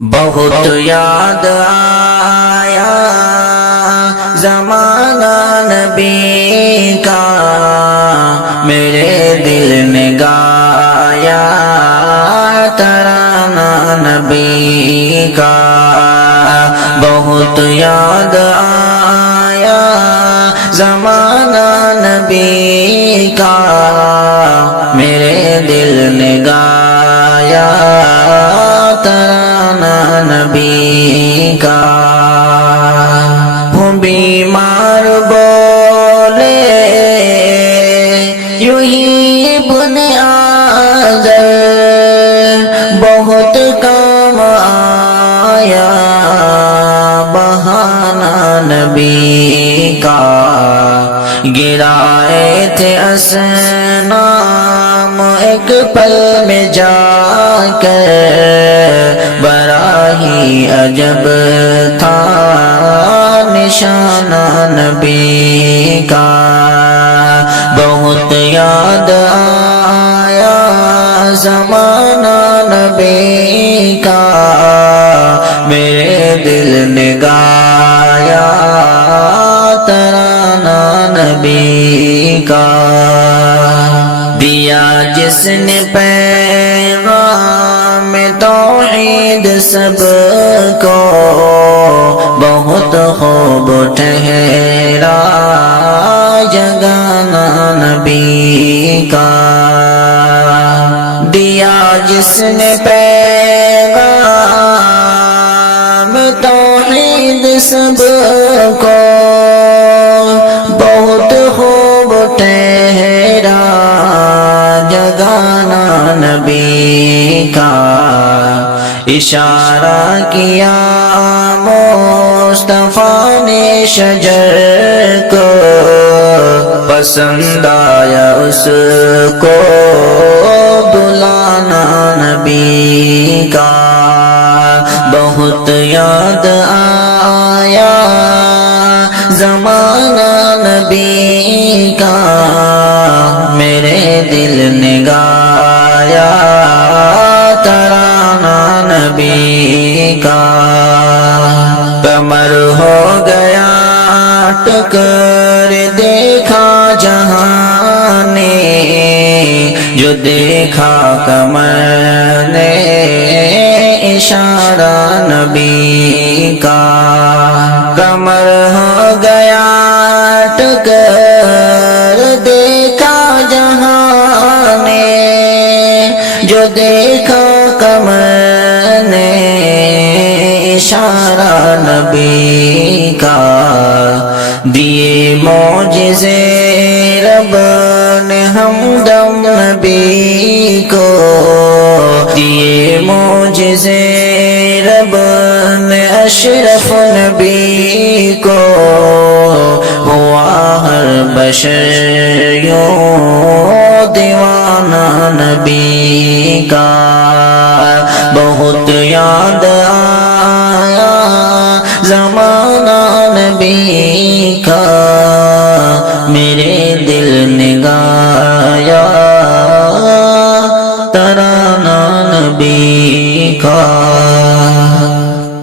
بہت یاد آیا زمانہ نبی کا، میرے دل نے گایا ترانہ نبی کا۔ بہت یاد آیا زمانہ نبی کا، میرے دل نے گایا ترانہ نبی کا۔ ہوں بیمار بولے یوں ہی ابن آزر، بہت کام آیا بہانہ نبی کا۔ گرائے تھے اسنام ایک پل میں جا کر، بڑا ہی عجب تھا نشانہ نبی کا۔ بہت یاد آیا زمانہ نبی کا، میرے دل نے گایا ترانہ نبی کا۔ دیا جس نے پیغام توحید سب کو، بہت خوب ٹھہرا جگانا نبی کا۔ دیا جس نے پیغام توحید سب کو، بہت خوب ٹھہرا جگانا نبی کا۔ اشارہ کیا مصطفیٰ نے شجر کو، پسند آیا اس کو بلانا نبی کا۔ بہت یاد آیا زمانہ نبی کا، میرے دل نے گایا ترانہ نبی کا۔ قمر ہو گیا ٹکر دیکھا جہاں نے، جو دیکھا قمر نے اشارہ نبی کا۔ قمر ہو گیا ٹکر دیکھا جہاں نے، جو دیکھا قمر نے اشارہ نبی کا۔ دیے معجزے رب نے ہمدم نبی کو، دیے معجزے رب نے اشرف نبی کو، ہوا ہر بشر یوں دیوانہ نبی کا۔ بہت یاد آیا زمانہ نبی کا، میرے دل نے گایا ترانہ نبی کا۔